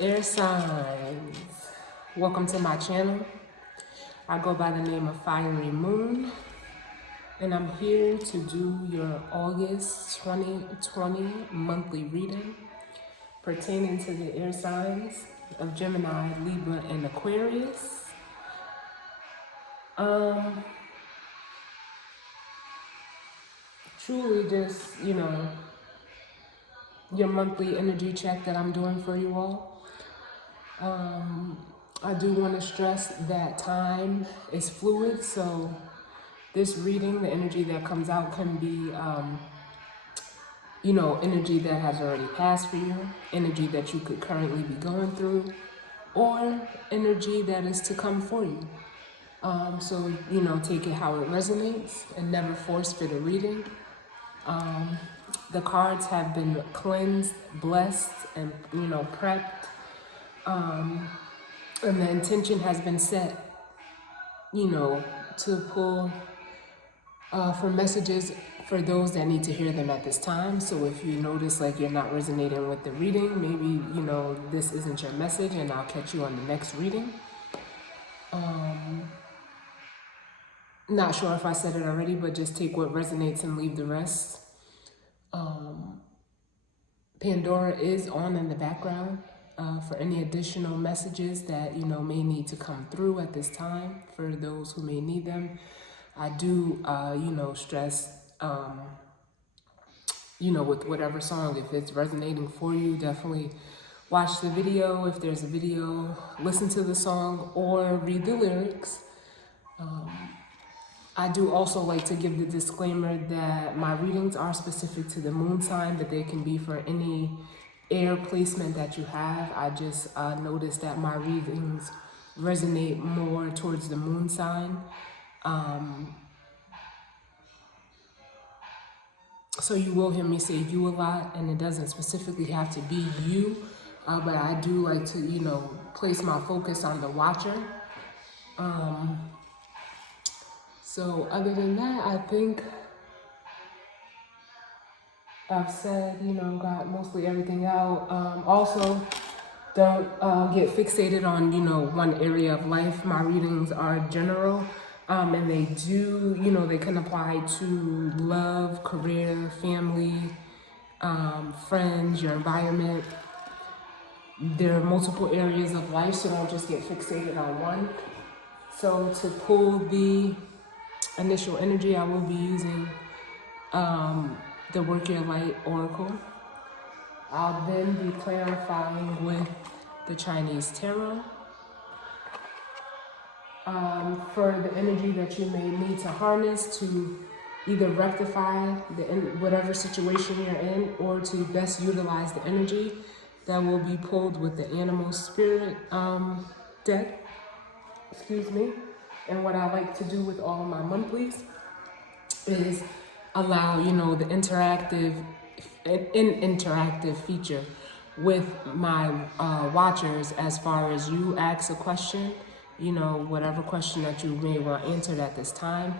Air signs, welcome to my channel. I go by the name of Fiery Moon, and I'm here to do your August 2020 monthly reading pertaining to the air signs of Gemini, Libra, and Aquarius. Truly just, your monthly energy check that I'm doing for you all. I do want to stress that time is fluid, so this reading, the energy that comes out can be, energy that has already passed for you, energy that you could currently be going through, or energy that is to come for you. So, take it how it resonates and never force for the reading. The cards have been cleansed, blessed, and, prepped. And the intention has been set, to pull for messages for those that need to hear them at this time. So if you notice like you're not resonating with the reading, maybe, this isn't your message and I'll catch you on the next reading. Not sure if I said it already, but just take what resonates and leave the rest. Pandora is on in the background. For any additional messages that, may need to come through at this time for those who may need them. I do, stress, with whatever song, if it's resonating for you, definitely watch the video. If there's a video, listen to the song or read the lyrics. I do also like to give the disclaimer that my readings are specific to the moon sign, but they can be for any air placement that you have. I just noticed that my readings resonate more towards the moon sign. So you will hear me say you a lot, and it doesn't specifically have to be you, but I do like to, place my focus on the watcher. So other than that, I think I've said, got mostly everything out. Also, don't get fixated on, one area of life. My readings are general, and they do, they can apply to love, career, family, friends, your environment. There are multiple areas of life, so don't just get fixated on one. So to pull the initial energy, I will be using the Work Your Light Oracle. I'll then be clarifying with the Chinese Tarot. For the energy that you may need to harness to either rectify whatever situation you're in, or to best utilize the energy that will be pulled with the Animal Spirit deck. Excuse me. And what I like to do with all of my monthlies is allow, the interactive feature with my watchers, as far as you ask a question, whatever question that you may want answered at this time.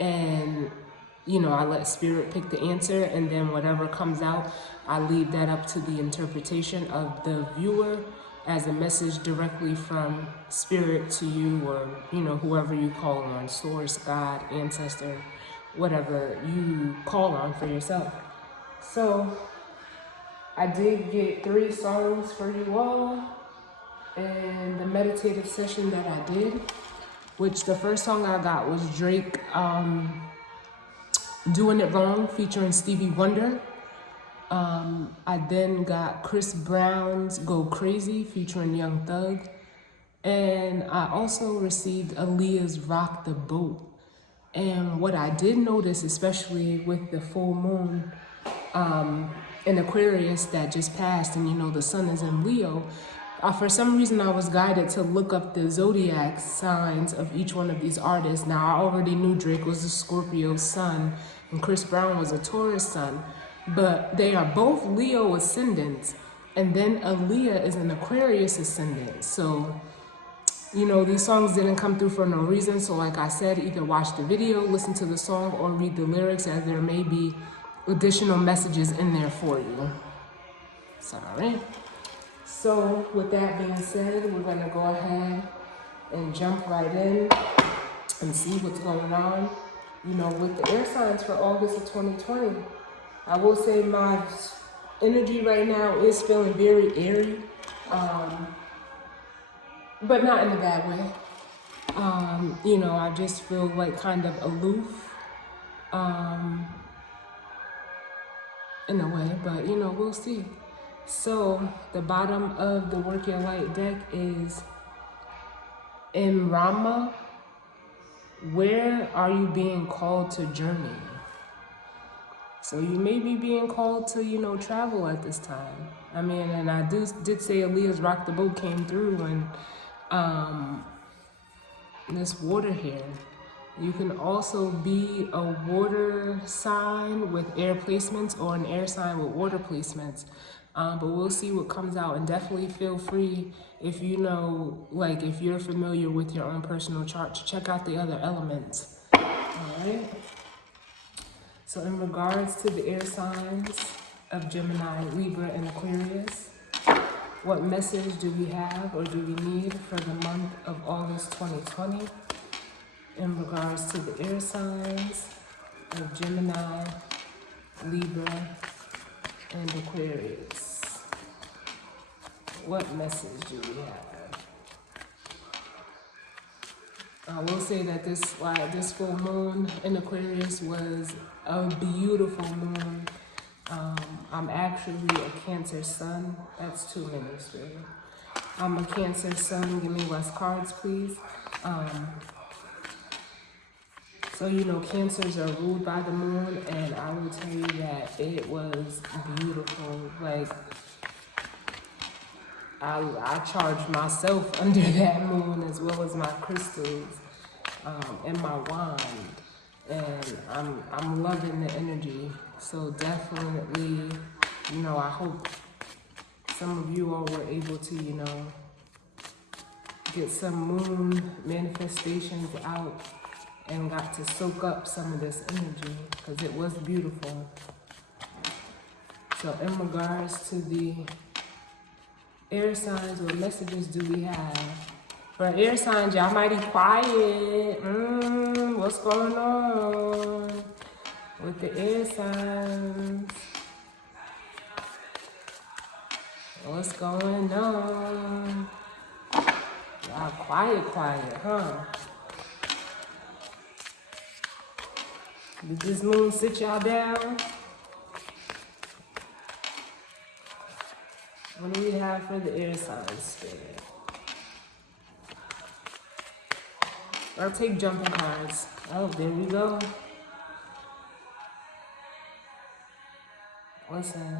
And, I let Spirit pick the answer, and then whatever comes out, I leave that up to the interpretation of the viewer as a message directly from Spirit to you, or, whoever you call on, Source, God, Ancestor, whatever you call on for yourself. So I did get 3 songs for you all in the meditative session that I did, which the first song I got was Drake, Doing It Wrong, featuring Stevie Wonder. I then got Chris Brown's Go Crazy, featuring Young Thug. And I also received Aaliyah's Rock the Boat. And what I did notice, especially with the full moon in Aquarius that just passed, and the sun is in Leo, for some reason I was guided to look up the zodiac signs of each one of these artists. Now, I already knew Drake was a Scorpio sun and Chris Brown was a Taurus sun, but they are both Leo ascendants, and then Aaliyah is an Aquarius ascendant. So, these songs didn't come through for no reason. So like I said, either watch the video, listen to the song, or read the lyrics, as there may be additional messages in there for you. Sorry. So with that being said, we're gonna go ahead and jump right in and see what's going on, you know, with the air signs for August of 2020. I will say my energy right now is feeling very airy, but not in a bad way. You know, I just feel like kind of aloof, in a way, but you know, we'll see. So the bottom of the Work Your Light deck is in Rama. Where are you being called to journey? So you may be being called to, you know, travel at this time. I mean, and I did say Aaliyah's Rock the Boat came through, and this water here. You can also be a water sign with air placements or an air sign with water placements. But we'll see what comes out, and definitely feel free, if you know, like if you're familiar with your own personal chart, to check out the other elements. All right. So in regards to the air signs of Gemini, Libra, and Aquarius, what message do we have or do we need for the month of August 2020 in regards to the air signs of Gemini, Libra, and Aquarius? What message do we have? I will say that this full moon in Aquarius was a beautiful moon. I'm actually a Cancer sun. That's too many, Spirit. I'm a Cancer sun. Give me less cards, please. So, you know, Cancers are ruled by the moon, and I will tell you that it was beautiful. Like, I charged myself under that moon, as well as my crystals and my wand, and I'm loving the energy. So definitely, you know, I hope some of you all were able to, you know, get some moon manifestations out and got to soak up some of this energy, because it was beautiful. So in regards to the air signs, what messages do we have? For air signs, y'all mighty quiet. What's going on with the air signs? What's going on? Y'all quiet, huh? Did this moon sit y'all down? What do we have for the air signs, Spirit? I'll take jumping cards. Oh, there we go. Listen.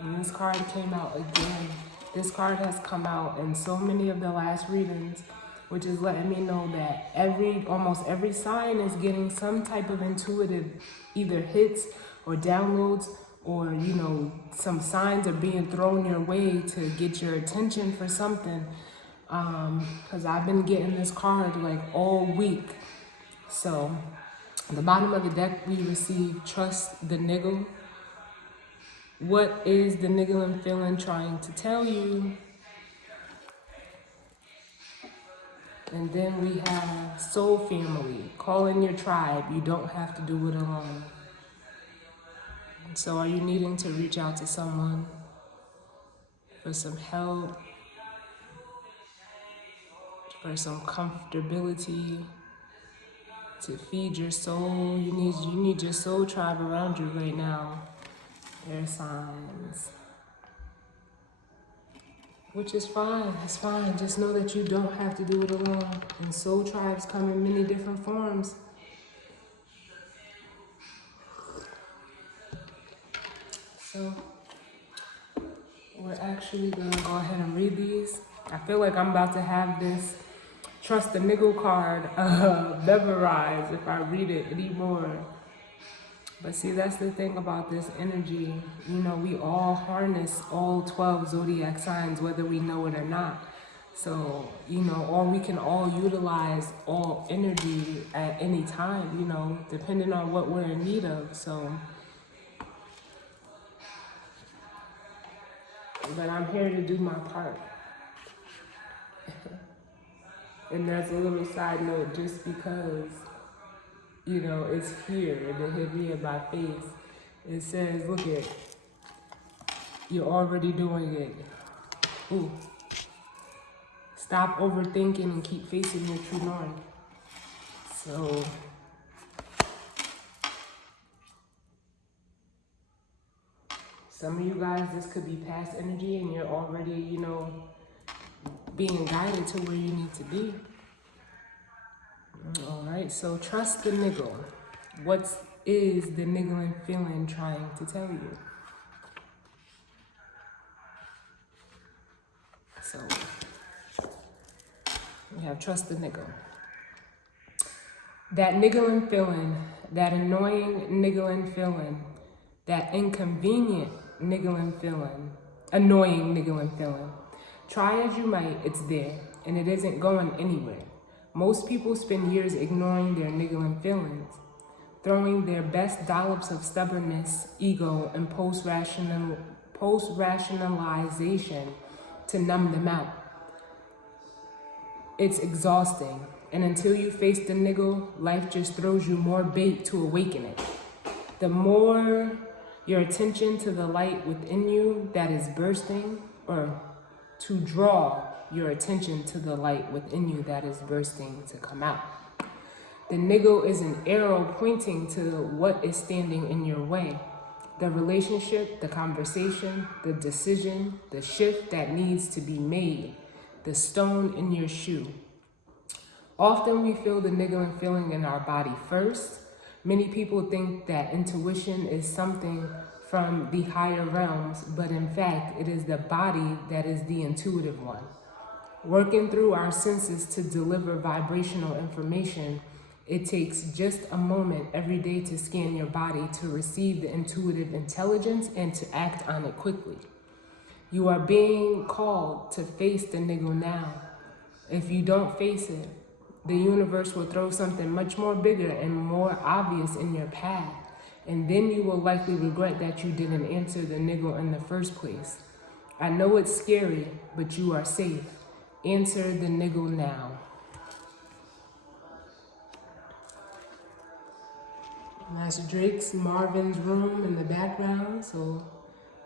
And this card came out again. This card has come out in so many of the last readings, which is letting me know that almost every sign is getting some type of intuitive either hits or downloads, or, you know, some signs are being thrown your way to get your attention for something. Because I've been getting this card like all week. So, at the bottom of the deck, we receive Trust the Niggle. What is the niggling feeling trying to tell you? And then we have Soul Family. Call in your tribe. You don't have to do it alone. So are you needing to reach out to someone for some help, for some comfortability, to feed your soul? You need your soul tribe around you right now. Air signs. Which is fine, it's fine. Just know that you don't have to do it alone. And soul tribes come in many different forms. So, we're actually gonna go ahead and read these. I feel like I'm about to have this Trust the Niggle card memorized if I read it anymore. But see, that's the thing about this energy. You know, we all harness all 12 zodiac signs, whether we know it or not. So, you know, or we can all utilize all energy at any time, you know, depending on what we're in need of. So, but I'm here to do my part. And that's a little side note, just because, you know, it's here, the hit me in my face. It says, look at, you're already doing it. Ooh. Stop overthinking and keep facing your true north. So, some of you guys, this could be past energy and you're already, you know, being guided to where you need to be. All right, so trust the niggle. What is the niggling feeling trying to tell you? So, we have trust the niggle. That niggling feeling, that annoying niggling feeling, that inconvenient niggling feeling, annoying niggling feeling. Try as you might, it's there, and it isn't going anywhere. Most people spend years ignoring their niggling feelings, throwing their best dollops of stubbornness, ego, and post-rationalization to numb them out. It's exhausting, and until you face the niggle, life just throws you more bait to awaken it. The more your attention to the light within you that is bursting, or to draw your attention to the light within you that is bursting to come out. The niggle is an arrow pointing to what is standing in your way. The relationship, the conversation, the decision, the shift that needs to be made, the stone in your shoe. Often we feel the niggling feeling in our body first. Many people think that intuition is something from the higher realms, but in fact, it is the body that is the intuitive one. Working through our senses to deliver vibrational information, it takes just a moment every day to scan your body to receive the intuitive intelligence and to act on it quickly. You are being called to face the niggle now. If you don't face it, the universe will throw something much more bigger and more obvious in your path, and then you will likely regret that you didn't answer the niggle in the first place. I know it's scary, but you are safe. Answer the niggle now. And that's Drake's Marvin's Room in the background, so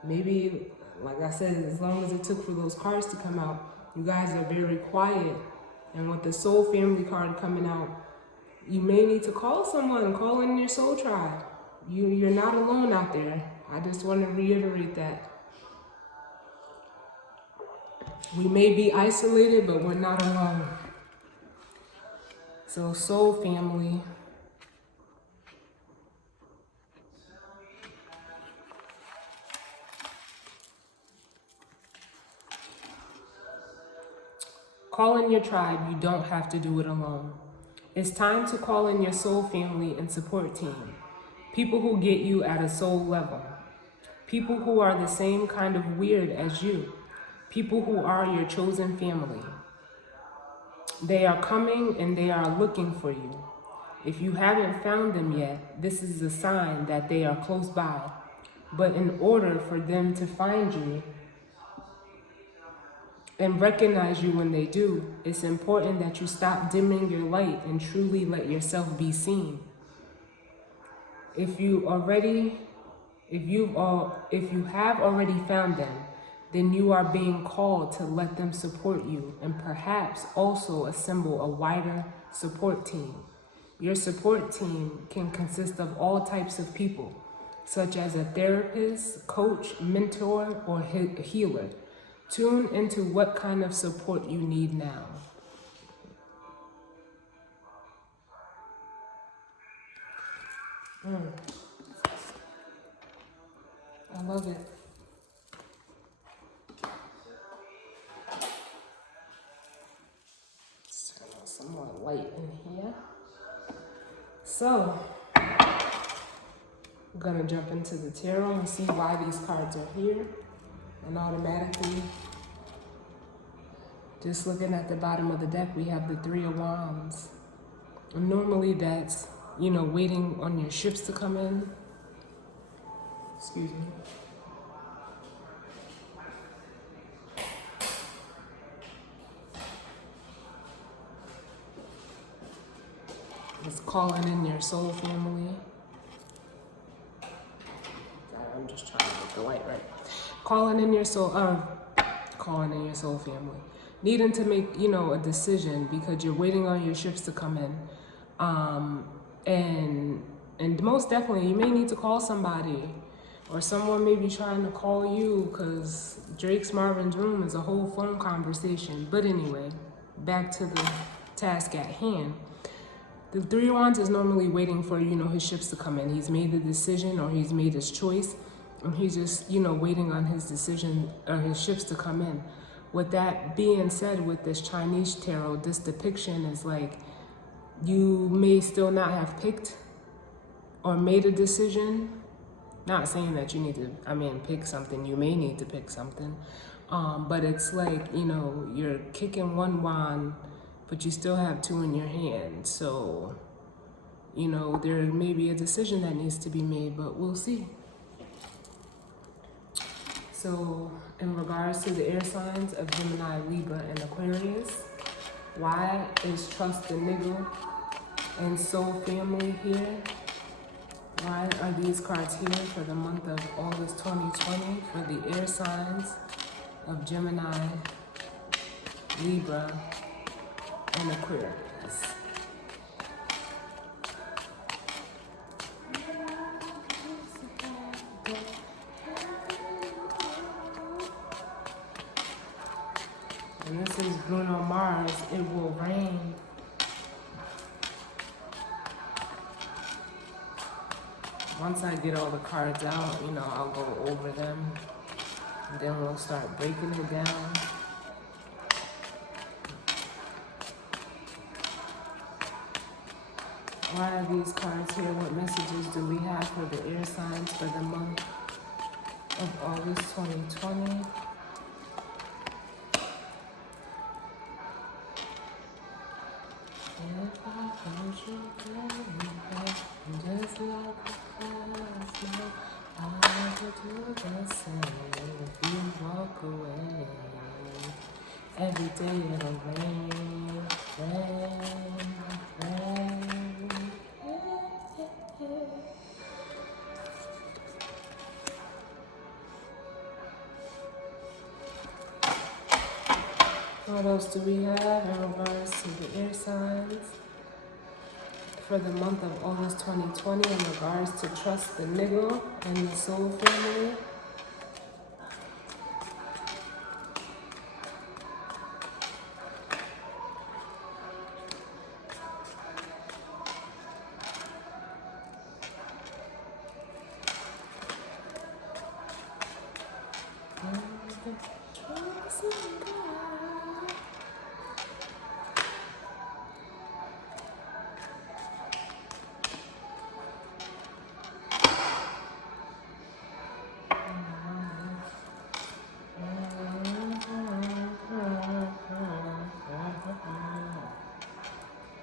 maybe, like I said, as long as it took for those cards to come out, you guys are very quiet. And with the soul family card coming out, you may need to call someone, call in your soul tribe. You're not alone out there. I just want to reiterate that. We may be isolated, but we're not alone. So soul family. Call in your tribe. You don't have to do it alone. It's time to call in your soul family and support team. People who get you at a soul level. People who are the same kind of weird as you. People who are your chosen family. They are coming and they are looking for you. If you haven't found them yet, this is a sign that they are close by. But in order for them to find you and recognize you when they do, it's important that you stop dimming your light and truly let yourself be seen. If you have already found them, then you are being called to let them support you and perhaps also assemble a wider support team. Your support team can consist of all types of people, such as a therapist, coach, mentor, or healer. Tune into what kind of support you need now. I love it. Let's turn on some more light in here. So, I'm gonna jump into the tarot and see why these cards are here. And automatically, Just looking at the bottom of the deck, we have the Three of Wands. And normally that's, you know, waiting on your ships to come in. Excuse me. It's calling in your soul family. I'm just trying to get the light right. Calling in your soul family. Needing to make, you know, a decision because you're waiting on your ships to come in. And most definitely you may need to call somebody, or someone may be trying to call you, because Drake's Marvin's Room is a whole phone conversation. But anyway, back to the task at hand. The Three of Wands is normally waiting for, you know, his ships to come in. He's made the decision or he's made his choice, and he's just, you know, waiting on his decision or his ships to come in. With that being said, with this Chinese tarot, this depiction is like you may still not have picked or made a decision. Not saying that you need to, pick something. You may need to pick something. But it's like, you know, you're kicking one wand, but you still have two in your hand. So, you know, there may be a decision that needs to be made, but we'll see. So, in regards to the air signs of Gemini, Libra, and Aquarius, why is trust the niggle and soul family here? Why are these cards here for the month of August 2020 for the air signs of Gemini, Libra, and Aquarius? And this is Bruno Mars, It Will Rain. Once I get all the cards out, you know, I'll go over them. And then we'll start breaking it down. Why are these cards here? What messages do we have for the air signs for the month of August 2020? If I hold you just like the first night, I would do the same if you walk away. Every day it'll rain, rain, rain. What else do we have in regards to the air signs for the month of August 2020 in regards to trust the niggle and the soul family?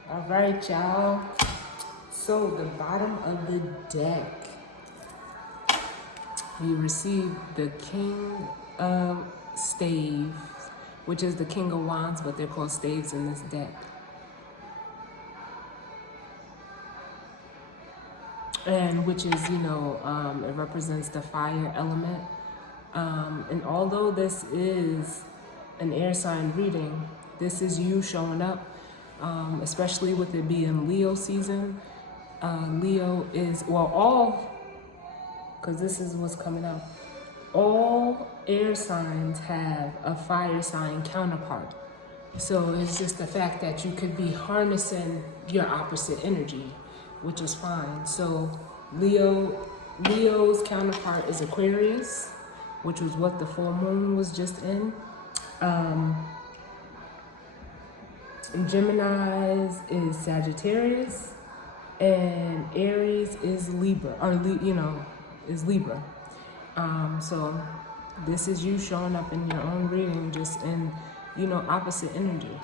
All right, y'all. So the bottom of the deck, we received the King of Staves, which is the King of Wands, but they're called staves in this deck. And which is, you know, it represents the fire element. And although this is an air sign reading, this is you showing up, especially with it being Leo season. Leo is, because this is what's coming out. All air signs have a fire sign counterpart. So it's just the fact that you could be harnessing your opposite energy, which is fine. So Leo's counterpart is Aquarius, which was what the full moon was just in. Gemini's is Sagittarius, and Aries is Libra, is Libra. So this is you showing up in your own reading, just in opposite energy.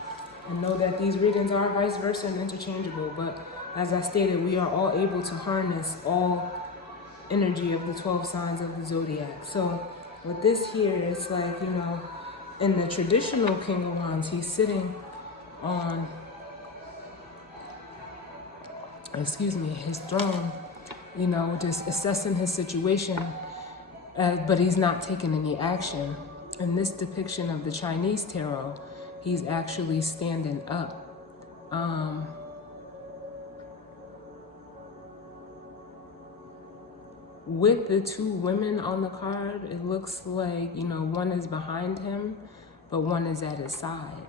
And know that these readings are vice versa and interchangeable, but as I stated, we are all able to harness all energy of the 12 signs of the zodiac. So with this here, it's like, in the traditional King of Wands, he's sitting on, his throne, just assessing his situation, but he's not taking any action. In this depiction of the Chinese tarot, he's actually standing up. With the two women on the card, it looks like, one is behind him, but one is at his side.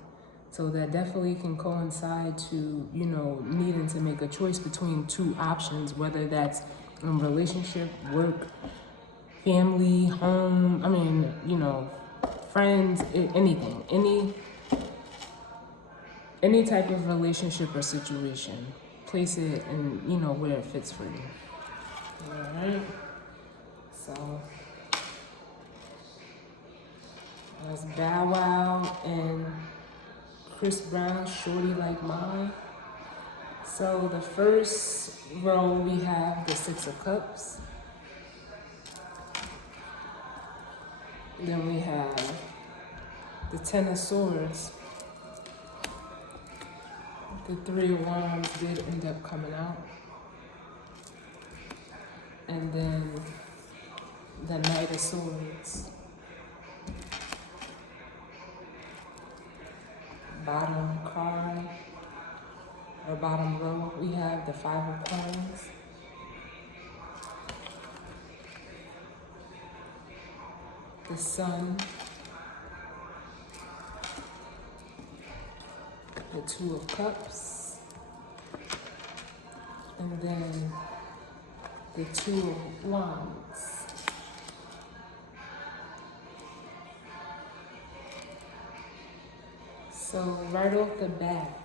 So that definitely can coincide to, needing to make a choice between two options, whether that's in relationship, work, family, home, friends, anything, any type of relationship or situation. Place it in, where it fits for you. All right. So that's Bow Wow and Chris Brown, Shorty Like Mine. So the first row, we have the Six of Cups. Then we have the Ten of Swords. The Three of Wands did end up coming out. And then the Knight of Swords. Bottom card, or bottom row, we have the Five of Coins. The Sun. The Two of Cups. And then the Two of Wands. So right off the bat,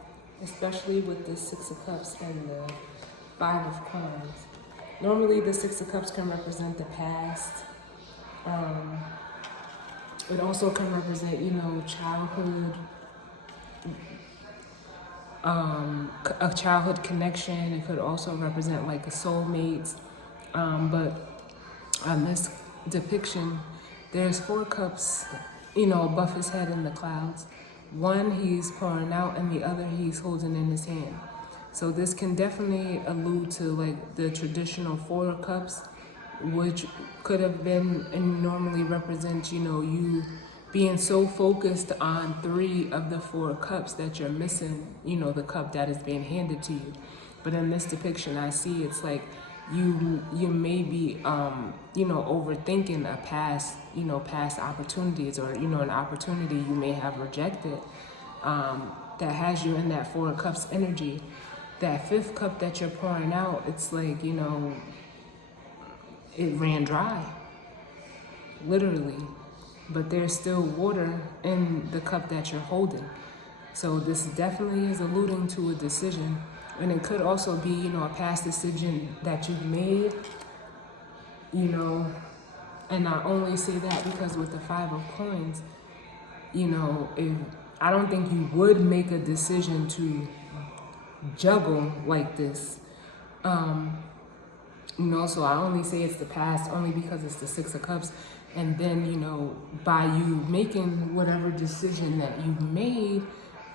especially with the Six of Cups and the Five of Coins, normally the Six of Cups can represent the past. It also can represent, childhood, a childhood connection. It could also represent like a soulmate. But on this depiction, there's 4 cups, above his head in the clouds. One he's pouring out and the other he's holding in his hand. So this can definitely allude to like the traditional 4 cups, which could have been and normally represent, you being so focused on 3 of the 4 cups that you're missing, the cup that is being handed to you. But in this depiction, I see it's like you may be, overthinking a past opportunities, or, an opportunity you may have rejected, that has you in that 4 cups energy. That 5th cup that you're pouring out, it's like, it ran dry, literally, but there's still water in the cup that you're holding. So this definitely is alluding to a decision. And it could also be, a past decision that you've made, and I only say that because with the Five of Coins, if I don't think you would make a decision to juggle like this. So I only say it's the past only because it's the Six of Cups. And then, by you making whatever decision that you made,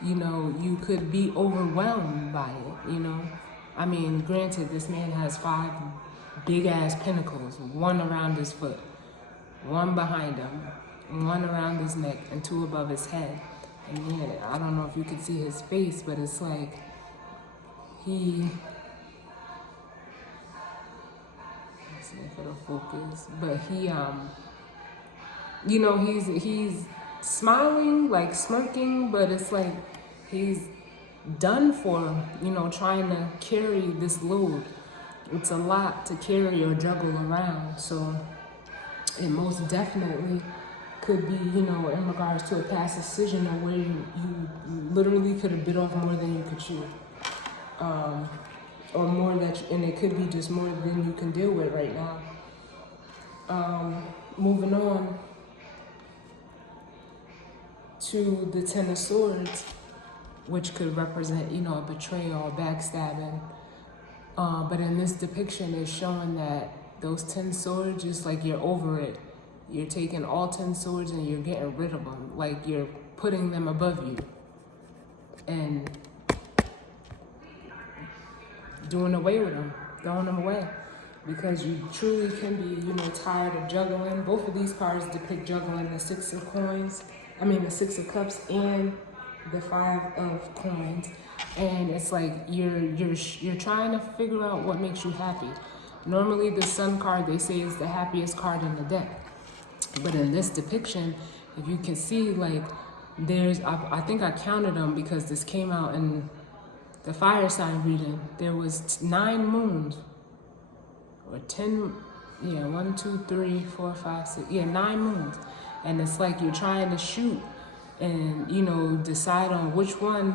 you could be overwhelmed by it, Granted, this man has 5 big ass pinnacles, 1 around his foot, 1 behind him, 1 around his neck, and 2 above his head. And yeah, I don't know if you can see his face, but it's like let's see if it'll focus, but he's smiling, like smirking, but it's like he's done for, trying to carry this load. It's a lot to carry or juggle around. So it most definitely could be, in regards to a past decision, or where you literally could have bit off more than you could chew. Or more and it could be just more than you can deal with right now. Moving on to the Ten of Swords, which could represent, you know, a betrayal or backstabbing. But in this depiction, it's showing that those 10 swords, just like you're over it. You're taking all 10 swords and you're getting rid of them. Like you're putting them above you. And doing away with them, throwing them away. Because you truly can be, you know, tired of juggling. Both of these cards depict juggling, the Six of Cups and the Five of Coins. And it's like you're trying to figure out what makes you happy. Normally the Sun card, they say, is the happiest card in the deck. But in this depiction, if you can see, like, there's, I think I counted them because this came out in the fire sign reading. There was 9 moons, or 10, yeah, 1, 2, 3, 4, 5, 6, yeah, 9 moons. And it's like you're trying to shoot and, you know, decide on which one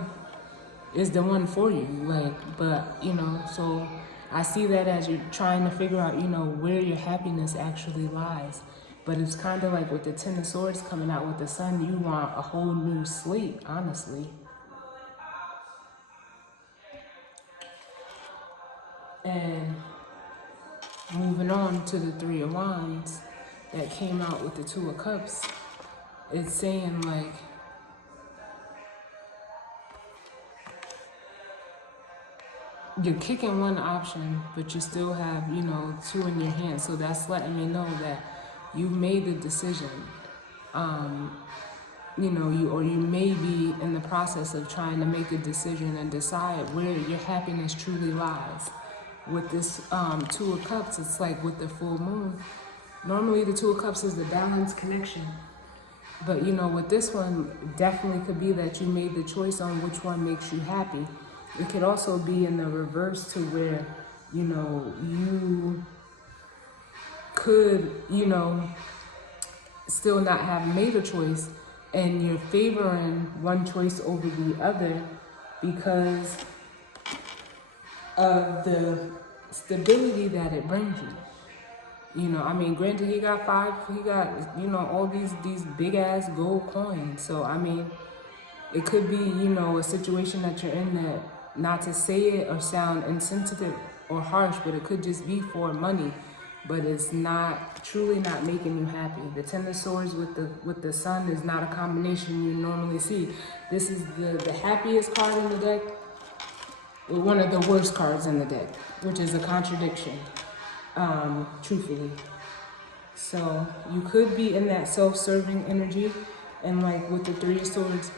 is the one for you. Like, but, you know, so I see that as you're trying to figure out, you know, where your happiness actually lies. But it's kind of like with the Ten of Swords coming out with the Sun, you want a whole new slate, honestly. And moving on to the Three of Wands that came out with the Two of Cups, it's saying, like, you're kicking one option, but you still have, you know, 2 in your hand. So that's letting me know that you made the decision. You know, you may be in the process of trying to make a decision and decide where your happiness truly lies. With this Two of Cups, it's like with the full moon. Normally the Two of Cups is the balance connection. But, you know, with this one, definitely could be that you made the choice on which one makes you happy. It could also be in the reverse to where, you know, you could, you know, still not have made a choice and you're favoring one choice over the other because of the stability that it brings you. You know, I mean, granted, he got, you know, all these big ass gold coins. So, I mean, it could be, you know, a situation that you're in that, not to say it or sound insensitive or harsh, but it could just be for money, but it's not, truly not making you happy. The Ten of Swords with the Sun is not a combination you normally see. This is the happiest card in the deck with one of the worst cards in the deck, which is a contradiction, truthfully. So you could be in that self-serving energy, and like with the Three of Swords,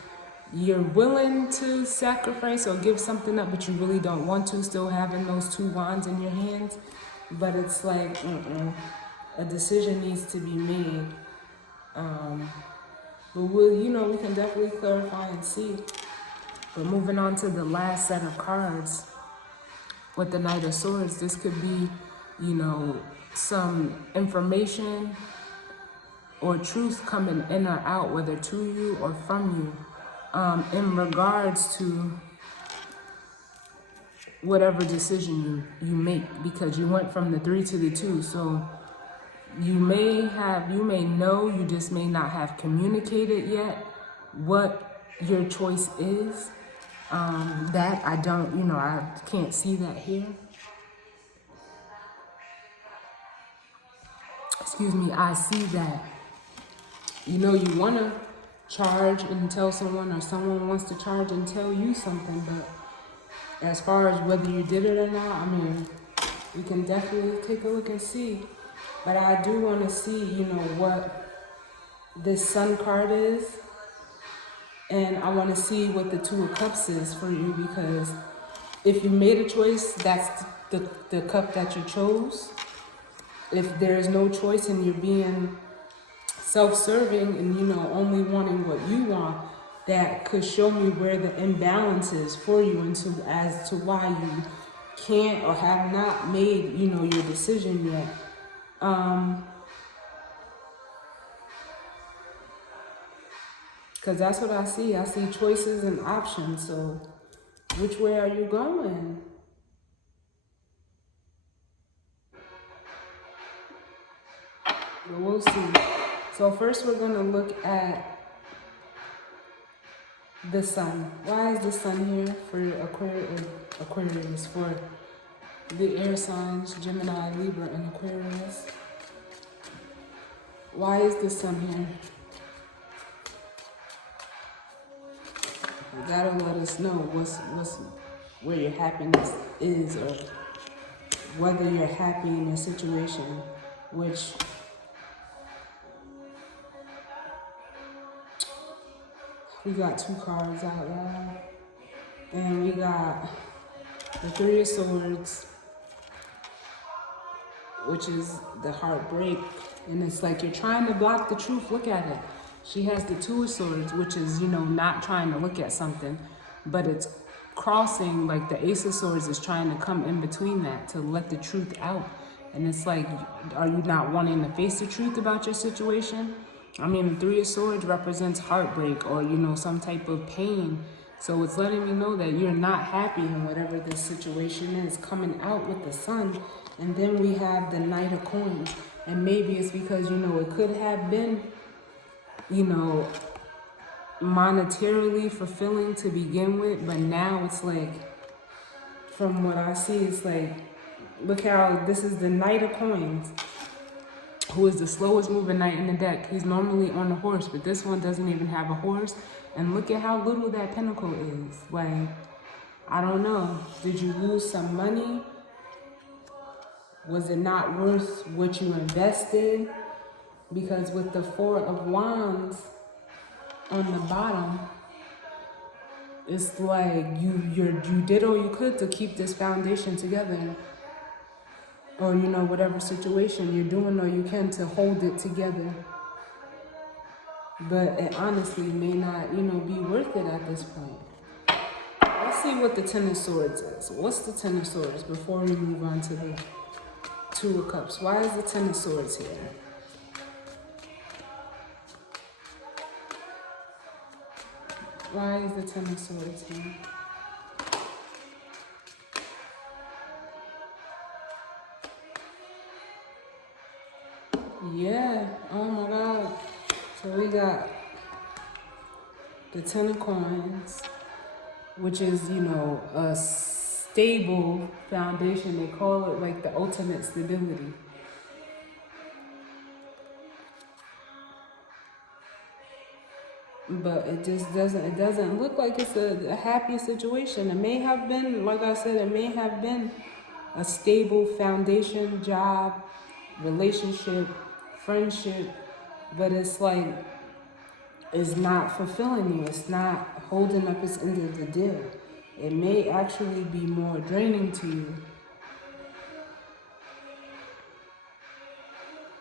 you're willing to sacrifice or give something up, but you really don't want to, still having those 2 wands in your hands. But it's like, a decision needs to be made. But we'll, you know, we can definitely clarify and see. But moving on to the last set of cards with the Knight of Swords, this could be, you know, some information or truth coming in or out, whether to you or from you. In regards to whatever decision you make, because you went from the 3 to the 2. So you may know, you just may not have communicated yet what your choice is. That I don't, you know, I can't see that here. Excuse me, I see that, you know, you want to charge and tell someone, or someone wants to charge and tell you something, but as far as whether you did it or not, I mean, we can definitely take a look and see. But I do want to see, you know, what this Sun card is, and I want to see what the Two of Cups is for you, because if you made a choice, that's the cup that you chose. If there is no choice and you're being self-serving and, you know, only wanting what you want, that could show me where the imbalance is for you, and as to why you can't or have not made, you know, your decision yet. Because that's what I see. I see choices and options. So which way are you going? But we'll see. So first we're going to look at the sun. Why is the sun here for Aquarius, for the air signs, Gemini, Libra, and Aquarius? Why is the sun here? That'll let us know where your happiness is, or whether you're happy in your situation, which we got 2 cards out there. And we got the 3 of Swords, which is the heartbreak. And it's like you're trying to block the truth. Look at it. She has the 2 of Swords, which is, you know, not trying to look at something, but it's crossing, like the Ace of Swords is trying to come in between that to let the truth out. And it's like, are you not wanting to face the truth about your situation? I mean, the 3 of Swords represents heartbreak, or, you know, some type of pain. So it's letting me know that you're not happy in whatever this situation is, coming out with the sun. And then we have the Knight of Coins. And maybe it's because, you know, it could have been, you know, monetarily fulfilling to begin with, but now it's like, from what I see, it's like, look how this is the Knight of Coins, who is the slowest moving knight in the deck. He's normally on a horse, but this one doesn't even have a horse. And look at how little that pentacle is. Like, I don't know. Did you lose some money? Was it not worth what you invested? Because with the 4 of Wands on the bottom, it's like you did all you could to keep this foundation together. Or, you know, whatever situation, you're doing all you can to hold it together. But it honestly may not, you know, be worth it at this point. Let's see what the 10 of Swords is. What's the 10 of Swords before we move on to the 2 of Cups? Why is the 10 of Swords here? Why is the 10 of Swords here? Yeah, oh my God. So we got the 10 of Coins, which is, you know, a stable foundation. They call it like the ultimate stability. But it just doesn't look like it's a happy situation. It may have been, like I said, it may have been a stable foundation, job, relationship, friendship, but it's like, it's not fulfilling you. It's not holding up its end of the deal. It may actually be more draining to you.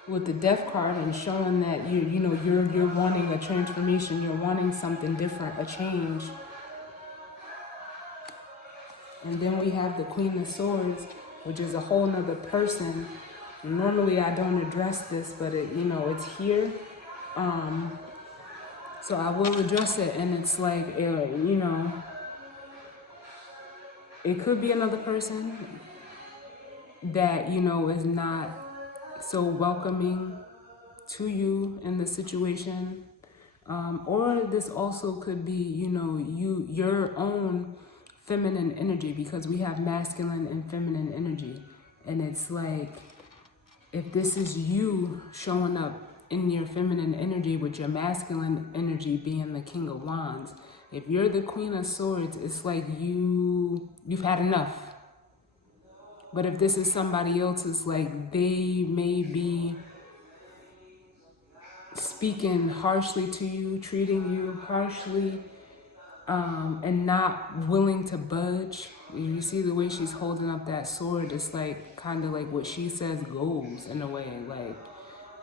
With the Death card and showing that you're wanting a transformation, you're wanting something different, a change. And then we have the Queen of Swords, which is a whole nother person. Normally I don't address this, but it, you know, it's here. So I will address it, and it's like, you know, it could be another person that, you know, is not so welcoming to you in the situation. Or this also could be, you know, your own feminine energy, because we have masculine and feminine energy. And it's like, if this is you showing up in your feminine energy with your masculine energy being the King of Wands, if you're the Queen of Swords, it's like you've had enough. But if this is somebody else, it's like they may be speaking harshly to you, treating you harshly, and not willing to budge. You see the way she's holding up that sword, it's like kind of like what she says goes in a way. Like,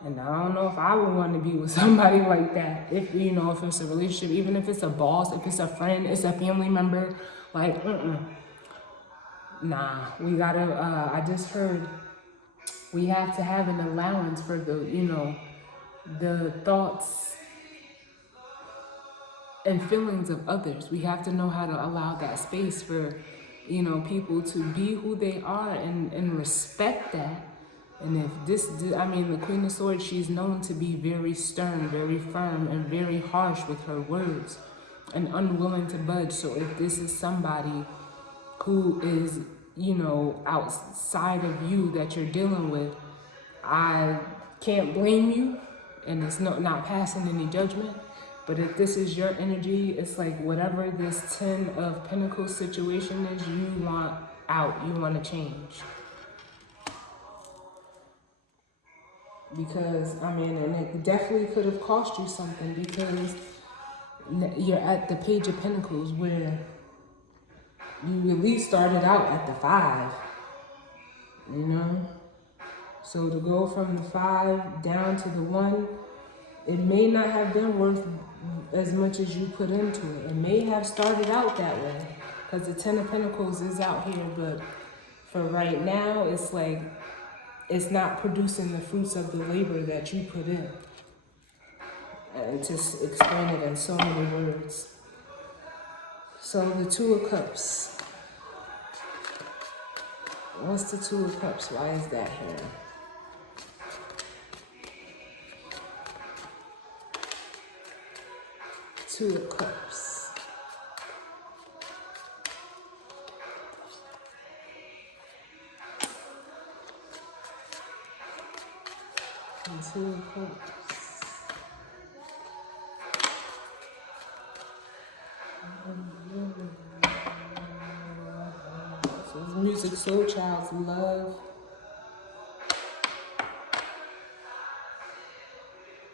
and I don't know if I would want to be with somebody like that. If, you know, if it's a relationship, even if it's a boss, if it's a friend, it's a family member, like, nah, we gotta, I just heard we have to have an allowance for the, you know, the thoughts and feelings of others. We have to know how to allow that space for, you know, people to be who they are and respect that. And if this, I mean, the Queen of Swords, she's known to be very stern, very firm, and very harsh with her words. and unwilling to budge. So if this is somebody who is, you know, outside of you that you're dealing with, I can't blame you, and it's not passing any judgment. But if this is your energy, it's like whatever this 10 of Pentacles situation is, you want out, you want to change. Because, I mean, and it definitely could have cost you something, because you're at the Page of Pentacles, where you at least started out at the 5, you know? So to go from the 5 down to the 1, it may not have been worth as much as you put into it. It may have started out that way, because the 10 of Pentacles is out here, but for right now, it's like, it's not producing the fruits of the labor that you put in. And to explain it in so many words. So the 2 of Cups. What's the 2 of Cups? Why is that here? Two of Cups. And 2 of Cups. So it's music, soul child's love.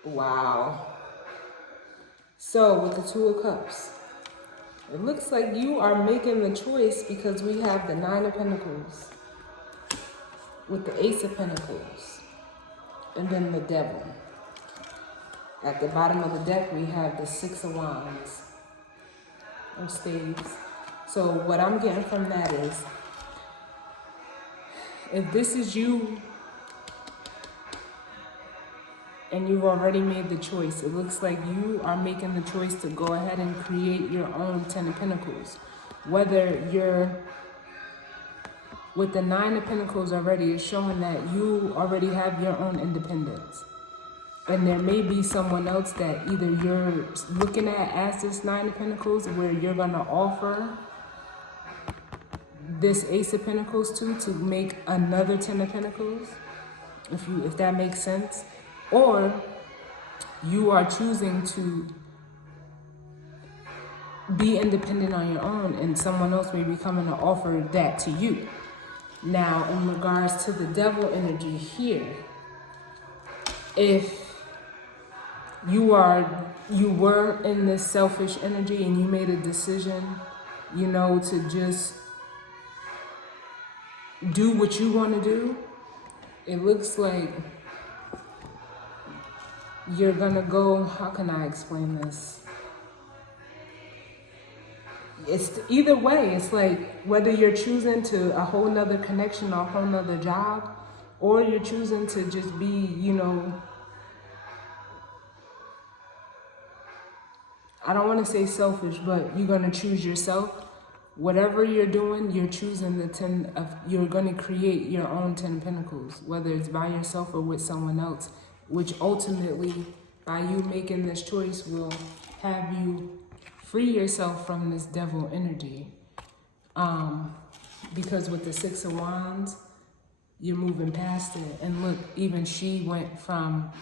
Wow. So with the 2 of Cups, it looks like you are making the choice, because we have the 9 of Pentacles with the Ace of Pentacles and then the Devil. At the bottom of the deck, we have the 6 of Wands or Spades. So what I'm getting from that is, if this is you and you've already made the choice, it looks like you are making the choice to go ahead and create your own 10 of Pentacles. Whether you're with the 9 of Pentacles already, is showing that you already have your own independence. And there may be someone else that either you're looking at as this 9 of Pentacles, where you're going to offer this Ace of Pentacles to make another 10 of Pentacles, if that makes sense. Or you are choosing to be independent on your own, and someone else may be coming to offer that to you. Now, in regards to the Devil energy here, if you were in this selfish energy and you made a decision, you know, to just do what you want to do, it looks like you're gonna go, how can I explain this? It's either way, it's like whether you're choosing to a whole nother connection or a whole nother job, or you're choosing to just be, you know, I don't want to say selfish, but you're going to choose yourself. Whatever you're doing, you're choosing the 10 of, you're going to create your own 10 Pentacles, whether it's by yourself or with someone else, which ultimately, by you making this choice, will have you free yourself from this Devil energy. Because with the 6 of Wands, you're moving past it. And look, even she went from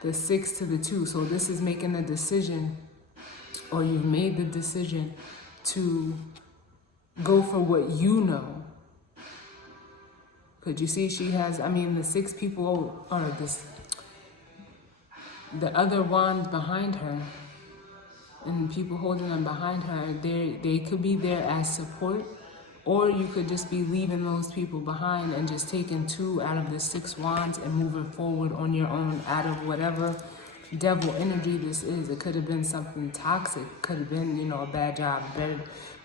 the 6 to the 2. So this is making a decision, or you've made the decision to go for what you know. Could you see she has, I mean, the 6 people, or the other wands behind her, and people holding them behind her, they could be there as support, or you could just be leaving those people behind and just taking 2 out of the 6 wands and moving forward on your own out of whatever Devil energy this is. It could have been something toxic, could have been, you know, a bad job,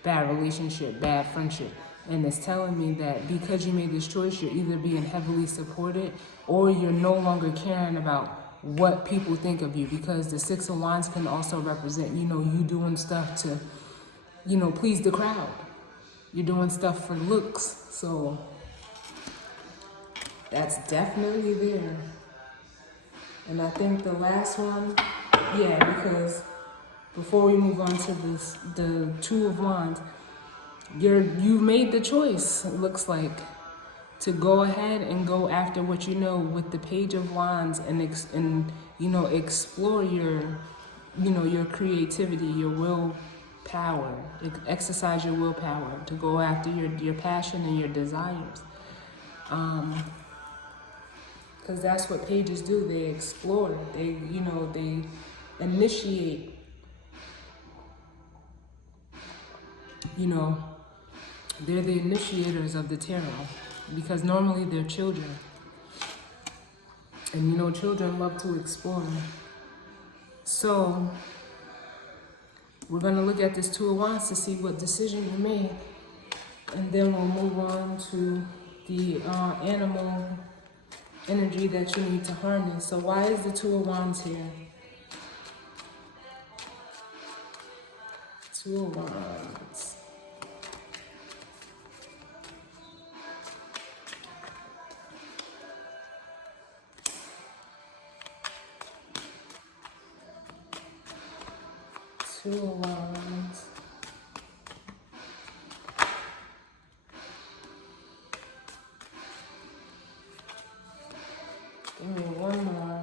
bad relationship, bad friendship. And it's telling me that because you made this choice, you're either being heavily supported, or you're no longer caring about what people think of you, because the 6 of Wands can also represent, you know, you doing stuff to, you know, please the crowd. You're doing stuff for looks. So that's definitely there. And I think the last one, yeah, because before we move on to this, the Two of Wands, you've made the choice, it looks like, to go ahead and go after what you know with the Page of Wands, and explore your, your creativity, your willpower, exercise your willpower to go after your passion and your desires. Because that's what pages do. They explore. They initiate. They're the initiators of the tarot, because normally they're children. And children love to explore. So we're going to look at this Two of Wands to see what decision you made. And then we'll move on to the animal energy that you need to harness. So why is the Two of Wands here? Two of Wands. Two of Wands. Give me one more.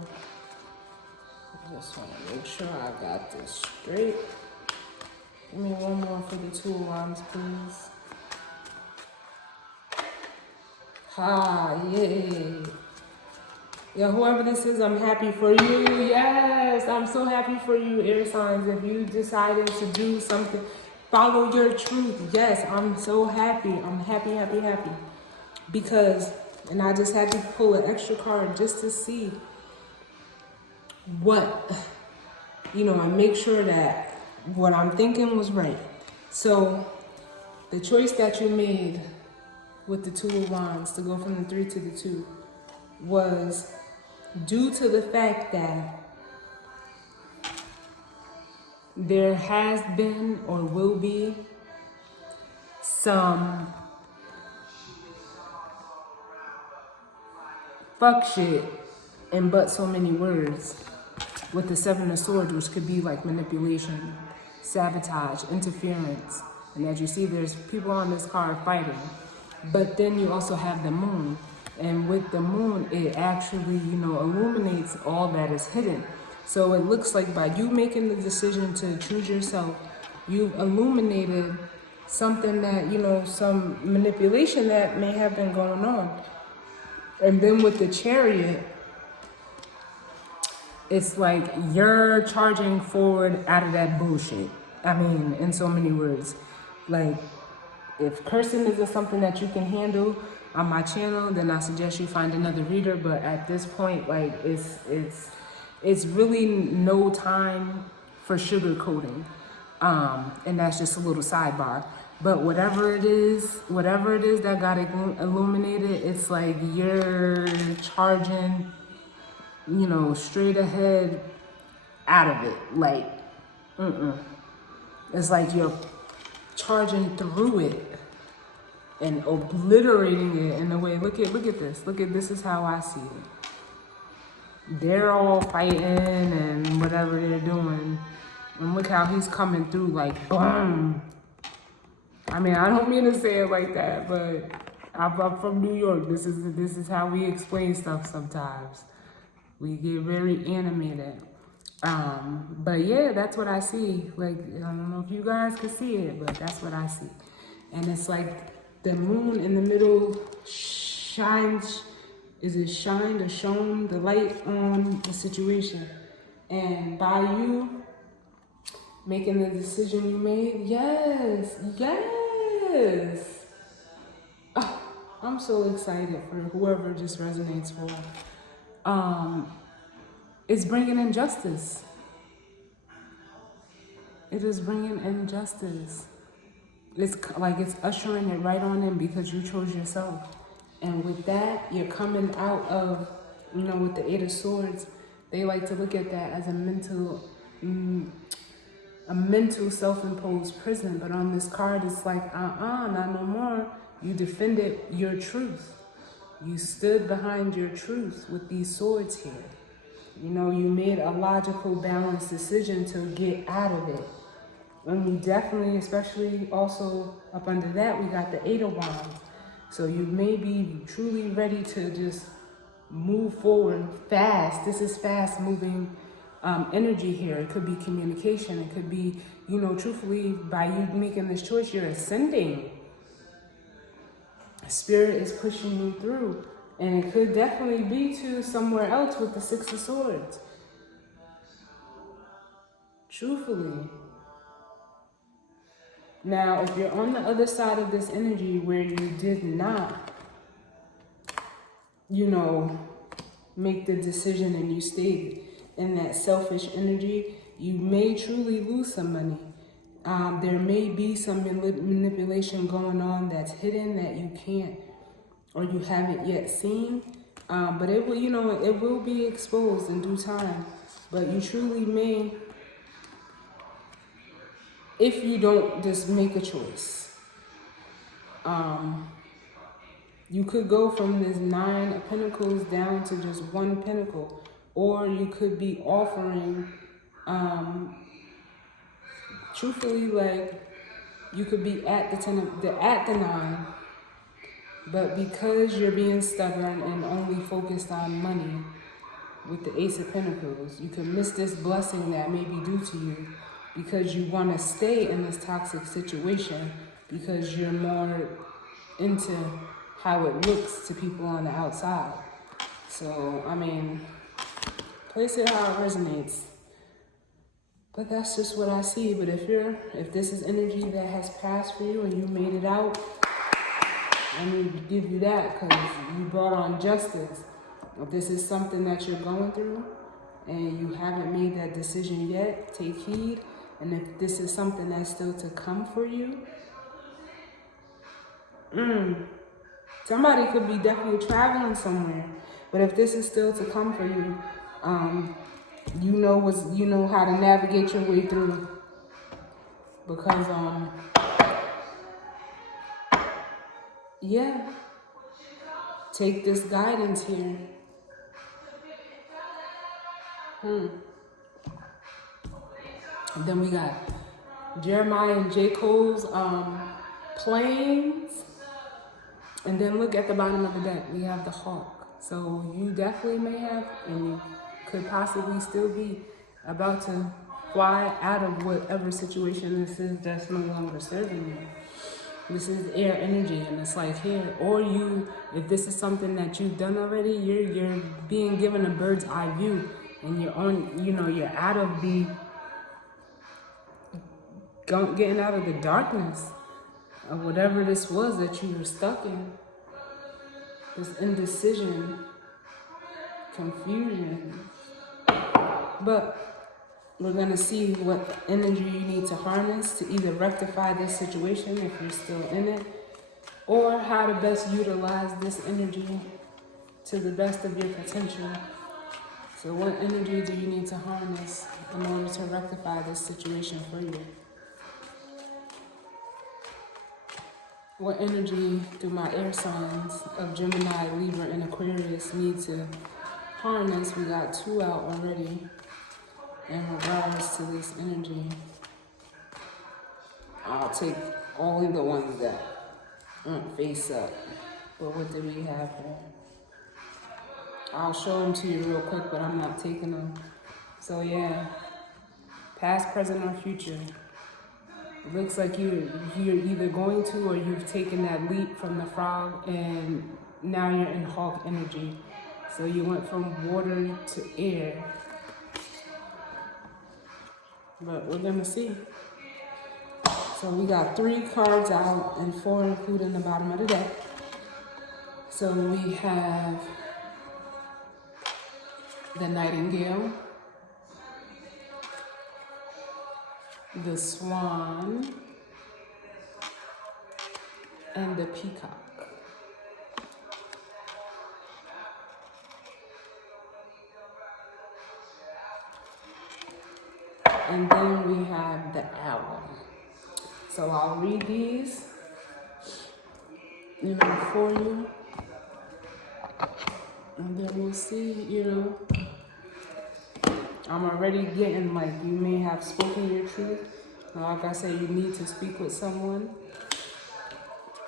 I just want to make sure I got this straight. Give me one more for the Two of Wands, please. Yay. Yeah, whoever this is, I'm happy for you. Yes, I'm so happy for you, air signs. If you decided to do something, follow your truth. Yes, I'm so happy. I'm happy, happy, happy. Because, and I just had to pull an extra card just to see what, and make sure that what I'm thinking was right. So, the choice that you made with the Two of Wands to go from the 3 to the 2 was due to the fact that there has been or will be some fuck shit in but so many words with the Seven of Swords, which could be like manipulation, sabotage, interference. And as you see, there's people on this card fighting. But then you also have the Moon. And with the Moon, it actually, illuminates all that is hidden. So it looks like by you making the decision to choose yourself, you've illuminated something that, some manipulation that may have been going on. And then with the Chariot, it's like you're charging forward out of that bullshit. I mean, in so many words. Like, if cursing isn't something that you can handle on my channel, then I suggest you find another reader. But at this point, like, it's really no time for sugarcoating. And that's just a little sidebar. But whatever it is that got illuminated, it's like you're charging, straight ahead out of it. Like, It's like you're charging through it and obliterating it in a way. Look at this. This is how I see it. They're all fighting and whatever they're doing. And look how he's coming through like boom. I mean, I don't mean to say it like that, but I'm from New York. This is how we explain stuff sometimes. We get very animated. But yeah, that's what I see. Like, I don't know if you guys can see it, but that's what I see. And it's like the moon in the middle shines, is it shined or shone the light on the situation. And by you making the decision you made, yes. Oh, I'm so excited for whoever this resonates for. It's bringing injustice. It is bringing injustice. It's like it's ushering it right on in because you chose yourself. And with that, you're coming out of, with the Eight of Swords, they like to look at that as a mental self-imposed prison. But on this card, it's like, not no more. You defended your truth. You stood behind your truth with these swords here. You know, you made a logical, balanced decision to get out of it. And we definitely, especially also up under that, we got the 8 of Wands. So you may be truly ready to just move forward fast. This is fast moving energy here. It could be communication. It could be, you know, truthfully, by you making this choice, you're ascending. Spirit is pushing you through. And it could definitely be to somewhere else with the 6 of Swords. Truthfully. Now, if you're on the other side of this energy where you did not, you know, make the decision and you stayed in that selfish energy, you may truly lose some money. There may be some manipulation going on that's hidden that you can't or you haven't yet seen. But it will, you know, it will be exposed in due time. But you truly may, if you don't just make a choice. You could go from this 9 of Pentacles down to just 1 Pentacle. Or you could be offering, truthfully, like, you could be at the 9, but because you're being stubborn and only focused on money with the Ace of Pentacles, you could miss this blessing that may be due to you because you want to stay in this toxic situation because you're more into how it looks to people on the outside. So, I mean, place it how it resonates. But that's just what I see. But if this is energy that has passed for you and you made it out, I need to give you that because you brought on justice. If this is something that you're going through and you haven't made that decision yet, take heed. And if this is something that's still to come for you, somebody could be definitely traveling somewhere. But if this is still to come for you, you know how to navigate your way through. Because yeah, take this guidance here. And then we got Jeremiah and J. Cole's planes. And then look at the bottom of the deck. We have the Hawk. So you definitely may have, and you could possibly still be about to fly out of whatever situation this is that's no longer serving you. This is air energy, and it's like here. Or you, if this is something that you've done already, you're being given a bird's eye view, and you're on, you know, you're out of the, getting out of the darkness of whatever this was that you were stuck in. This indecision, confusion. But we're going to see what energy you need to harness to either rectify this situation if you're still in it, or how to best utilize this energy to the best of your potential. So what energy do you need to harness in order to rectify this situation for you? What energy do my air signs of Gemini, Libra, and Aquarius need to harness? We got 2 out already in regards to this energy. I'll take only the ones that aren't face up. But what do we have here? I'll show them to you real quick, but I'm not taking them. So yeah, past, present, or future. It looks like you're either going to or you've taken that leap from the frog and now you're in Hawk energy. So you went from water to air. But we're going to see. So we got 3 cards out and 4 including the bottom of the deck. So we have the Nightingale, the Swan, and the Peacock. And then we have the Owl. So I'll read these, for you. And then we'll see, I'm already getting like you may have spoken your truth. Like I said, you need to speak with someone.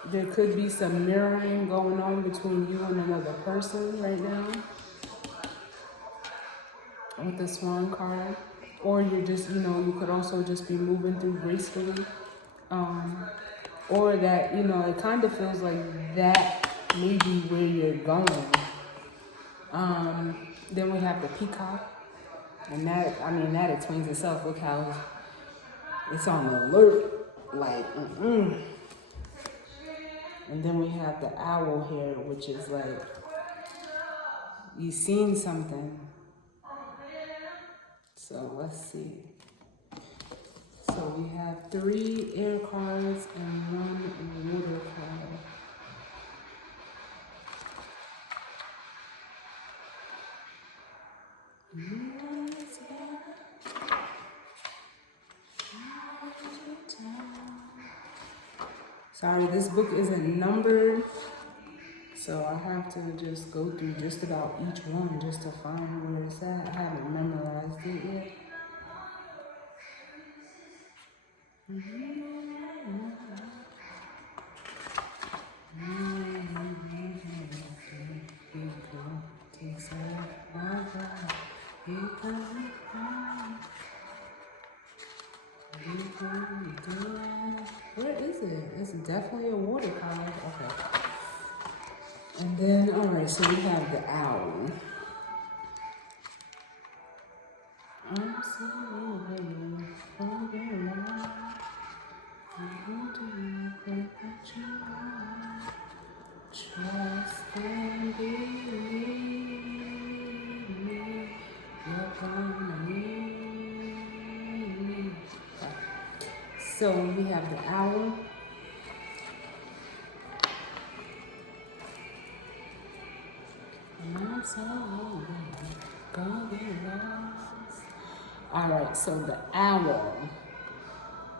There could be some mirroring going on between you and another person right now with the Swan card. Or you're just, you could also just be moving through gracefully. Or that, it kind of feels like that may be where you're going. Then we have the Peacock. And that explains itself. Look how it's on alert. Like, And then we have the Owl here, which is like, you've seen something. So let's see. So we have 3 air cards and 1 water card. Sorry, this book isn't numbered, so I have to just go through just about each one just to find where it's at. I haven't memorized it yet. Where is it? It's definitely a water card. Okay. And then, alright, so we have the Owl. I'm so ready for your love. I want to think that you are. Trust and believe me. You're gonna need me. Okay. So we have the Owl. I'm so ready. Go get lost. Alright, so the Owl.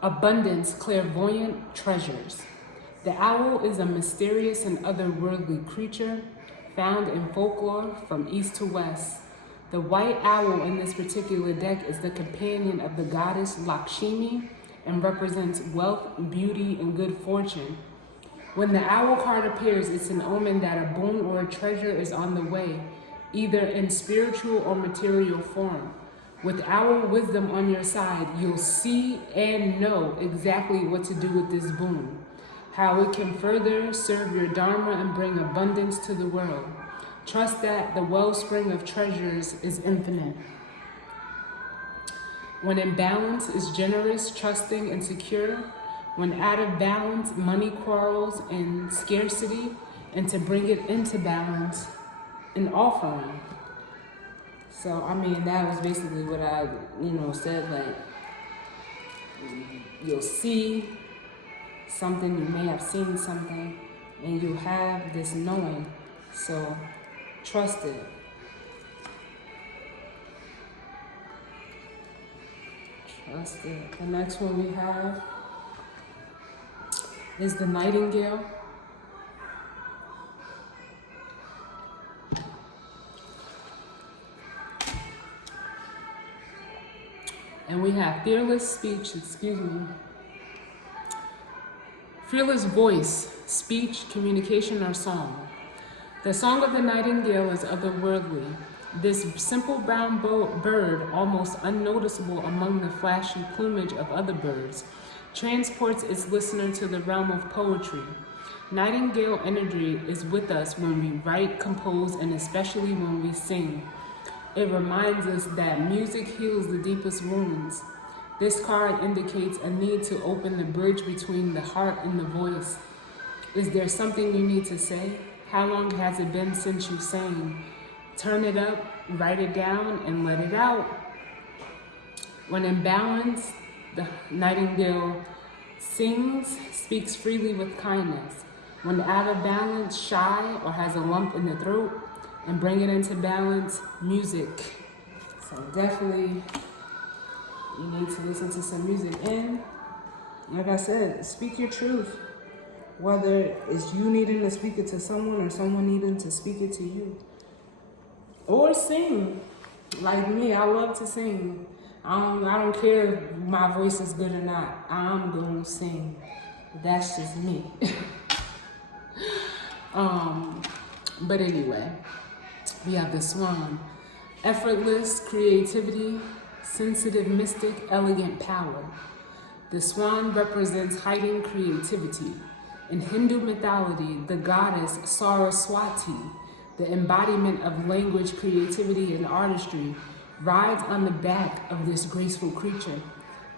Abundance, clairvoyant treasures. The owl is a mysterious and otherworldly creature found in folklore from east to west. The white owl in this particular deck is the companion of the goddess Lakshmi and represents wealth, beauty, and good fortune. When the owl card appears, it's an omen that a boon or a treasure is on the way, either in spiritual or material form. With owl wisdom on your side, you'll see and know exactly what to do with this boon, how it can further serve your dharma and bring abundance to the world. Trust that the wellspring of treasures is infinite. When in balance, is generous, trusting, and secure. When out of balance, money quarrels and scarcity, and to bring it into balance, an offering. So, that was basically what I, said, like, you'll see something, you may have seen something, and you have this knowing, so trust it. Trust it. The next one we have is the Nightingale. And we have fearless speech, fearless voice, speech, communication, or song. The song of the nightingale is otherworldly. This simple brown bird, almost unnoticeable among the flashy plumage of other birds, transports its listener to the realm of poetry. Nightingale energy is with us when we write, compose, and especially when we sing. It reminds us that music heals the deepest wounds. This card indicates a need to open the bridge between the heart and the voice. Is there something you need to say? How long has it been since you sang? Turn it up, write it down, and let it out. When in balance, the nightingale sings, speaks freely with kindness. When out of balance, shy, or has a lump in the throat, and bring it into balance, music. So definitely, you need to listen to some music. And like I said, speak your truth. Whether it's you needing to speak it to someone or someone needing to speak it to you. Or sing. Like me, I love to sing. I don't care if my voice is good or not. I'm gonna sing. That's just me. But anyway, we have the swan. Effortless creativity, sensitive mystic, elegant power. The swan represents heightened creativity. In Hindu mythology, the goddess Saraswati, the embodiment of language, creativity, and artistry, rides on the back of this graceful creature.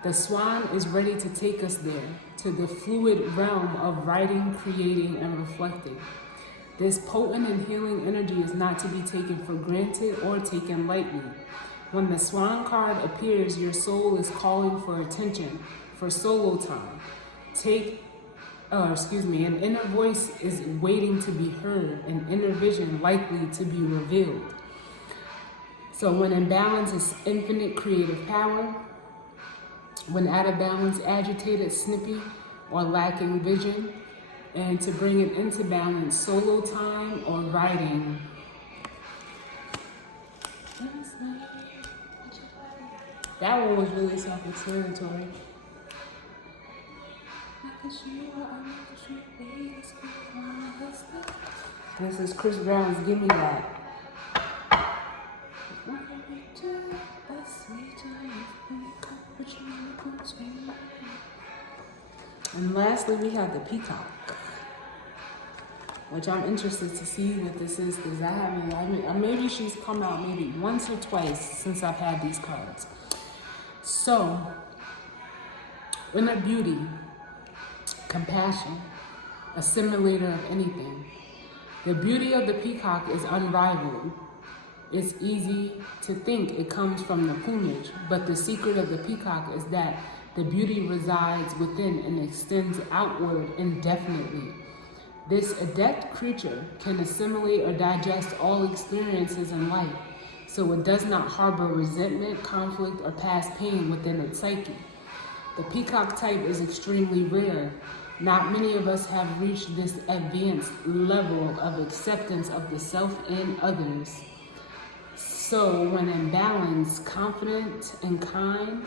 The swan is ready to take us there, to the fluid realm of writing, creating, and reflecting. This potent and healing energy is not to be taken for granted or taken lightly. When the swan card appears, your soul is calling for attention, for solo time. An inner voice is waiting to be heard, an inner vision likely to be revealed. So when in balance is infinite creative power. When out of balance, agitated, snippy, or lacking vision. And to bring it into balance, solo time or writing. That one was really self-explanatory. This is Chris Brown's Give Me That. And lastly, we have the peacock, which I'm interested to see what this is, because maybe she's come out maybe once or twice since I've had these cards. So, inner beauty, compassion, assimilator of anything. The beauty of the peacock is unrivaled. It's easy to think it comes from the plumage, but the secret of the peacock is that the beauty resides within and extends outward indefinitely. This adept creature can assimilate or digest all experiences in life, so it does not harbor resentment, conflict, or past pain within its psyche. The peacock type is extremely rare. Not many of us have reached this advanced level of acceptance of the self and others. So when in balance, confident and kind.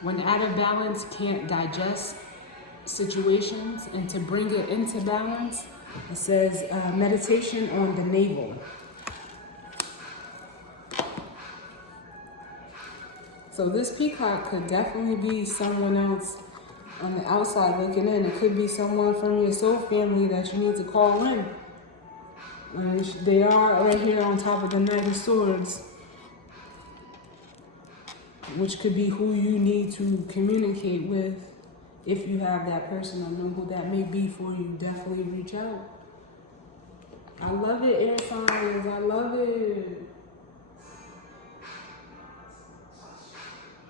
When out of balance, can't digest situations. And to bring it into balance, it says meditation on the navel. So this peacock could definitely be someone else on the outside looking in. It could be someone from your soul family that you need to call in. They are right here on top of the Knight of Swords, which could be who you need to communicate with. If you have that person or know who that may be for you, definitely reach out. I love it, air signs. I love it.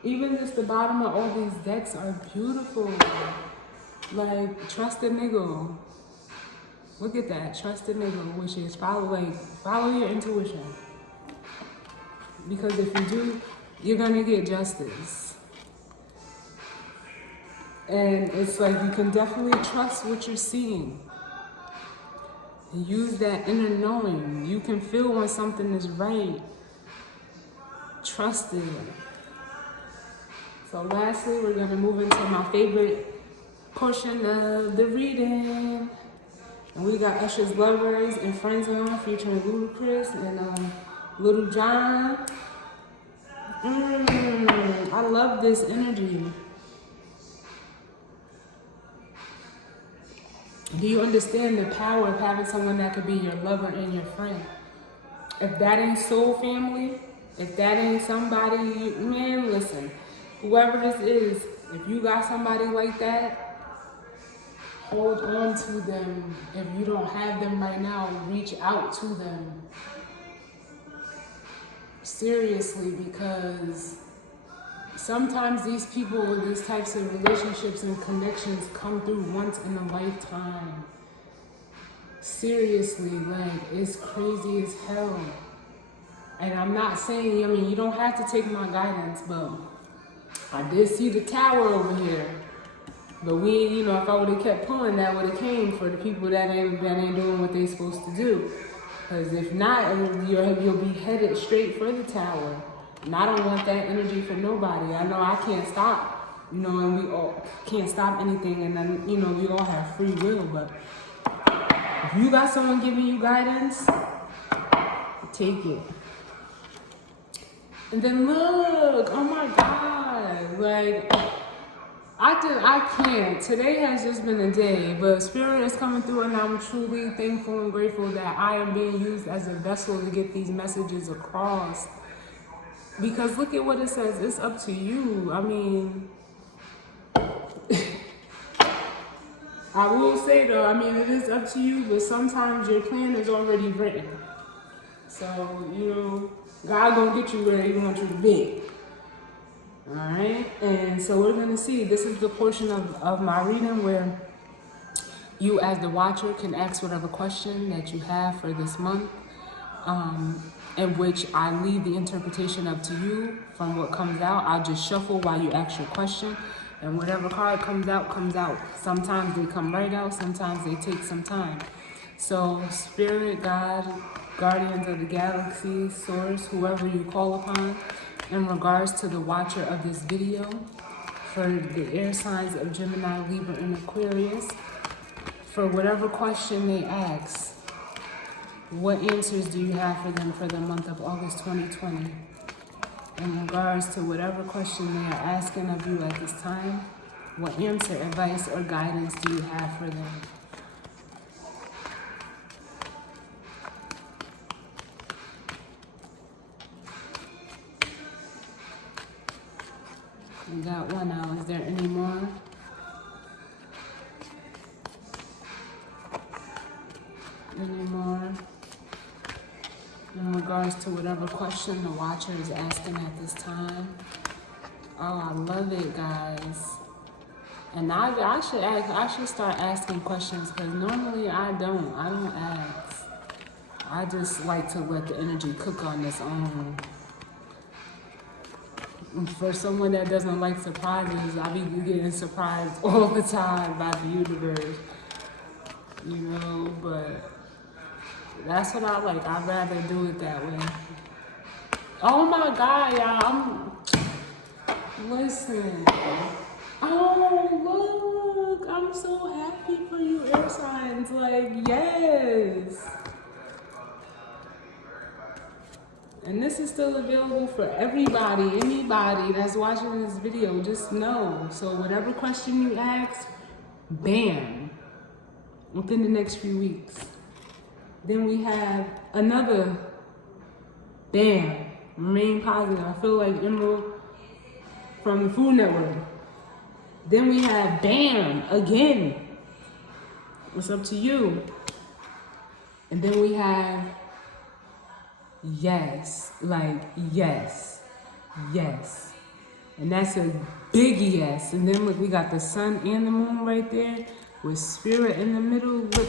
Even just the bottom of all these decks are beautiful. Like, trust a nigga. Look at that, trust a nigga, which is follow your intuition. Because if you do, you're gonna get justice. And it's like you can definitely trust what you're seeing. And use that inner knowing. You can feel when something is right. Trust it. So lastly, we're gonna move into my favorite portion of the reading. And we got Usher's Lovers and Friend Zone featuring Ludacris and Little John. I love this energy. Do you understand the power of having someone that could be your lover and your friend? If that ain't soul family, if that ain't somebody, man, listen. Whoever this is, if you got somebody like that, hold on to them. If you don't have them right now, reach out to them. Seriously, because sometimes these people, these types of relationships and connections come through once in a lifetime. Seriously, like, it's crazy as hell. And I'm not saying, you don't have to take my guidance, but I did see the tower over here. But if I would have kept pulling, that would have came for the people that ain't doing what they supposed to do. Because if not, you'll be headed straight for the tower. And I don't want that energy for nobody. I know I can't stop, you know, and we all can't stop anything. And then, you know, we all have free will. But if you got someone giving you guidance, take it. And then look, oh my God, like, I can't. Today has just been a day, but Spirit is coming through, and I'm truly thankful and grateful that I am being used as a vessel to get these messages across. Because look at what it says. It's up to you. I mean, I will say though, I mean, it is up to you, but sometimes your plan is already written. So, you know, God gonna get you where He wants you to be. All right, and so we're gonna see. This is the portion of my reading where you, as the watcher, can ask whatever question that you have for this month, in which I leave the interpretation up to you from what comes out. I'll just shuffle while you ask your question, and whatever card comes out, comes out. Sometimes they come right out, sometimes they take some time. So, Spirit, God, Guardians of the Galaxy, Source, whoever you call upon, in regards to the watcher of this video, for the air signs of Gemini, Libra, and Aquarius, for whatever question they ask, what answers do you have for them for the month of August 2020? In regards to whatever question they are asking of you at this time, what answer, advice, or guidance do you have for them? We got one out. Is there any more? Any more? In regards to whatever question the watcher is asking at this time. Oh, I love it, guys. And I should start asking questions, because normally I don't ask. I just like to let the energy cook on its own. For someone that doesn't like surprises, I be getting surprised all the time by the universe, you know, but that's what I like. I'd rather do it that way. Oh my God, y'all, listen. Oh, look, I'm so happy for you, air signs, like, yes. And this is still available for everybody, anybody that's watching this video, just know. So whatever question you ask, bam, within the next few weeks. Then we have another, bam, remain positive. I feel like Emerald from the Food Network. Then we have bam, again. It's up to you. And then we have yes, like yes, yes. And that's a big yes. And then look, we got the sun and the moon right there with Spirit in the middle. Look,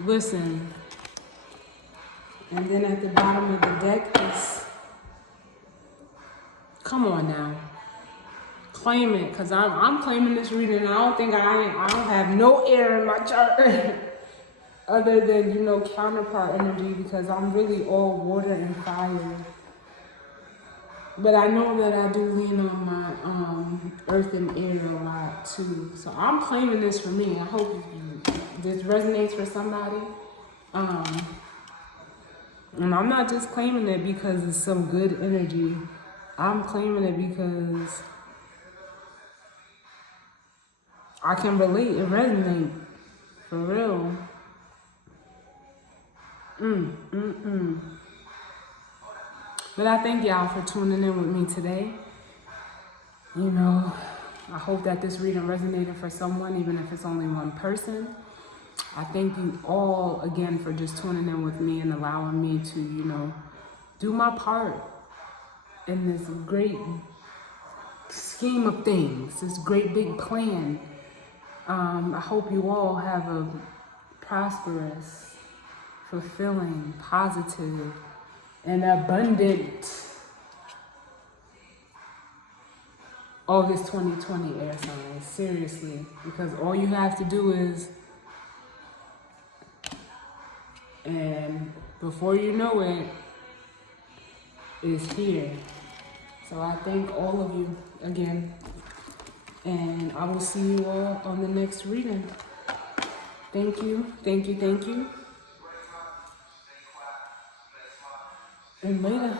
listen. And then at the bottom of the deck is, come on now. Claim it, because I'm claiming this reading. I don't think I don't have no air in my chart. Other than, you know, counterpart energy, because I'm really all water and fire. But I know that I do lean on my earth and air a lot too. So I'm claiming this for me. I hope this resonates for somebody. And I'm not just claiming it because it's some good energy. I'm claiming it because I can relate and resonate. For real. But I thank y'all for tuning in with me today. You know, I hope that this reading resonated for someone, even if it's only one person. I thank you all again for just tuning in with me and allowing me to, you know, do my part in this great scheme of things, this great big plan. I hope you all have a prosperous, fulfilling, positive, and abundant August 2020 air signs. Seriously, because all you have to do is And before you know it, it's here. So I thank all of you again. And I will see you all on the next reading. Thank you, thank you, thank you. And later.